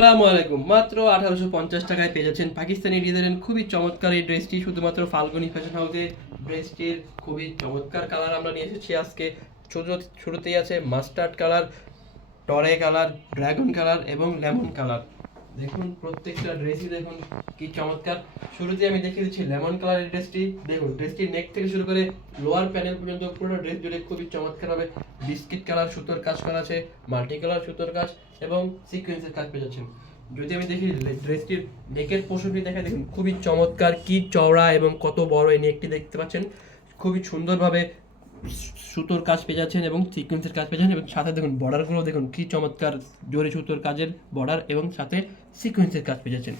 আসসালামু আলাইকুম। মাত্র আঠারোশো পঞ্চাশ টাকায় পেয়ে যাচ্ছেন পাকিস্তানি ডিজাইনের খুবই চমৎকার এই ড্রেসটি। শুধুমাত্র ফাল্গুনি ফ্যাশন হাউসে ড্রেসটির খুবই চমৎকার কালার আমরা নিয়ে এসেছি আজকে। শুরু শুরুতেই আছে মাস্টার্ড কালার টরে কালার ড্রাগন কালার এবং লেমন কালার দেখুন, প্রত্যেকটা ড্রেসই দেখুন, কি চমৎকার। শুরুতে আমি দেখিয়ে দিচ্ছি লেমন কালারের ড্রেসটি দেখুন ড্রেসটির নেক থেকে শুরু করে লোয়ার প্যানেল পর্যন্ত পুরো ড্রেস জুড়ে খুবই চমৎকার হবে। বিস্কিট কালার সুতোর কাজ করা আছে মাল্টি কালার সুতোর কাজ এবং সিকোয়েন্সের কাজ পেয়ে যাচ্ছেন। যদি আমি দেখি ড্রেসটির নেকের পোষণটি দেখা দেখুন, খুবই চমৎকার, কি চওড়া এবং কত বড় এই নেকটি দেখতে পাচ্ছেন। খুবই সুন্দরভাবে সুতোর কাজ পেয়ে যাচ্ছেন এবং সিকোয়েন্সের কাজ পেয়ে যাচ্ছেন এবং সাথে দেখুন বর্ডারগুলো দেখুন কি চমৎকার জোরে সুতোর কাজের বর্ডার এবং সাথে সিকোয়েন্সের কাজ পেয়ে যাচ্ছেন।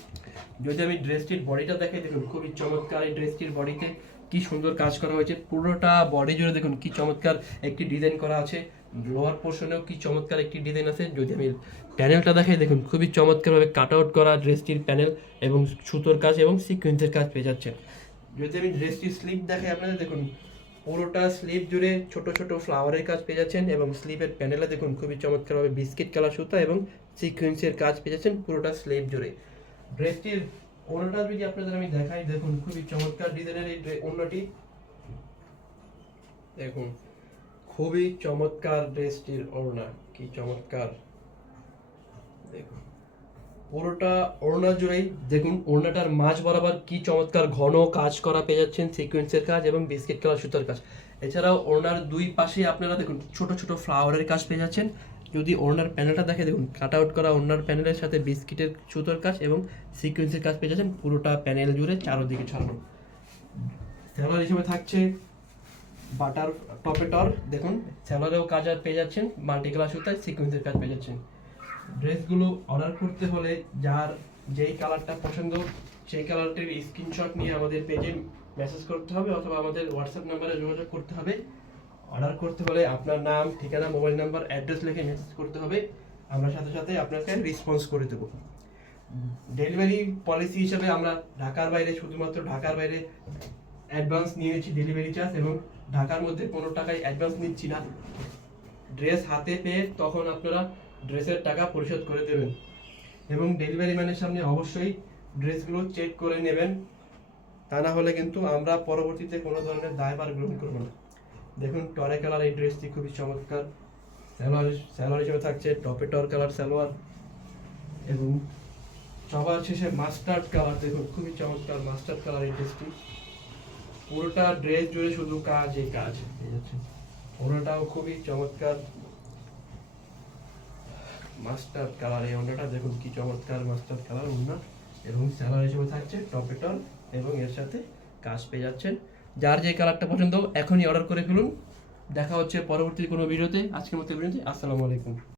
যদি আমি ড্রেসটির বডিটা দেখাই, দেখুন খুবই চমৎকার এই ড্রেসটির বডিতে কি সুন্দর কাজ করা হয়েছে। পুরোটা বডি জুড়ে দেখুন কি চমৎকার একটি ডিজাইন করা আছে। লোয়ার পোর্শনেও কি চমৎকার একটি ডিজাইন আছে। যদি আমি প্যানেলটা দেখাই, দেখুন খুবই চমৎকারভাবে কাট আউট করা ড্রেসটির প্যানেল এবং সুতোর কাজ এবং সিকোয়েন্সের কাজ পেয়ে যাচ্ছেন। যদি আমি ড্রেসটির স্লিপ দেখাই আপনাদের, দেখুন পুরোটা স্লিপ জুড়ে ছোট ছোট ফ্লাওয়ারের কাজ পেয়ে যাচ্ছেন এবং স্লিপের প্যানেলে দেখুন খুবই চমৎকারভাবে বিস্কিট কালার সুতা এবং সিকোয়েন্সের কাজ পেয়ে যাচ্ছেন পুরোটা স্লিপ জুড়ে। ড্রেসটির ওড়নাটা যদি আপনাদের আমি দেখাই, দেখুন খুবই চমৎকার ডিজাইনের এই ওড়নাটি দেখুন, খুবই চমৎকার ড্রেসটির ওড়না, কি চমৎকার। দেখুন। পুরোটা ওড়না জুড়েই দেখুন, ওড়নাটার মাঝ বরাবর কি চমৎকার ঘন কাজ করা পেয়ে যাচ্ছেন সিকোয়েন্সের কাজ এবং বিস্কিট কালার সুতার কাজ। এছাড়াও ওড়নার দুই পাশে আপনারা দেখুন, ছোট ছোট ফ্লাওয়ারের কাজ পেয়ে যাচ্ছেন। যদি ওড়নার প্যানেলটা দেখে, দেখুন কাট আউট করা ওড়নার প্যানেলের সাথে বিস্কিটের সুতোর কাজ এবং সিকোয়েন্সের কাজ পেয়ে যাচ্ছেন পুরোটা প্যানেল জুড়ে চারোদিকে ছড়ানো। স্যালার হিসেবে থাকছে বাটার টপেটর দেখুন স্যালারেও কাজ আর পেয়ে যাচ্ছেন মাল্টি কালার সুতায় সিকোয়েন্সের কাজ পেয়ে যাচ্ছেন। ড্রেসগুলো অর্ডার করতে হলে যার যেই কালারটা পছন্দ, সেই কালারটির স্ক্রিনশট নিয়ে আমাদের পেজে মেসেজ করতে হবে অথবা আমাদের হোয়াটসঅ্যাপ নাম্বারে যোগাযোগ করতে হবে। অর্ডার করতে হলে আপনার নাম, ঠিকানা মোবাইল নাম্বার অ্যাড্রেস লিখে মেসেজ করতে হবে। আমরা সাথে সাথে আপনাকে রেসপন্স করে দেবো। ডেলিভারি পলিসি হিসেবে আমরা ঢাকার বাইরে, শুধুমাত্র ঢাকার বাইরে অ্যাডভান্স নিয়েছি ডেলিভারি চার্জ এবং ঢাকার মধ্যে কোনো টাকায় অ্যাডভান্স নিচ্ছি না। ড্রেস হাতে পেয়ে তখন আপনারা ড্রেসের টাকা পরিশোধ করে দেবেন। এবং ডেলিভারি ম্যানের সামনে অবশ্যই ড্রেসগুলো চেক করে নেবেন। তা না হলে কিন্তু আমরা পরবর্তীতে কোনো ধরনের দায়ভার গ্রহণ করব না। দেখুন, টরে কালার এই ড্রেসটি খুবই চমৎকার। স্যালোয়ার স্যালোয়ার হিসেবে থাকছে টপে টর কালার সালোয়ার। এবং সবার শেষে মাস্টার্ড কালার, দেখুন, খুবই চমৎকার মাস্টার্ড কালার এই ড্রেসটি। পুরোটা ড্রেস জুড়ে শুধু কাজ এই কাজ যাচ্ছে ওনাটাও খুবই চমৎকার। মাস্টার্ড কালার, এই ওনাটা দেখুন কি চমৎকার মাস্টার্ড কালার ওনা এবং স্যালার হিসেবে থাকছে টপেটন এবং এর সাথে কাজ পেয়ে যাচ্ছেন। যার যে কালারটা পছন্দ, এখনই অর্ডার করে ফেলুন। দেখা হচ্ছে পরবর্তী কোনো ভিডিওতে। আজকের মতো ভিডিওতে আসসালামু আলাইকুম।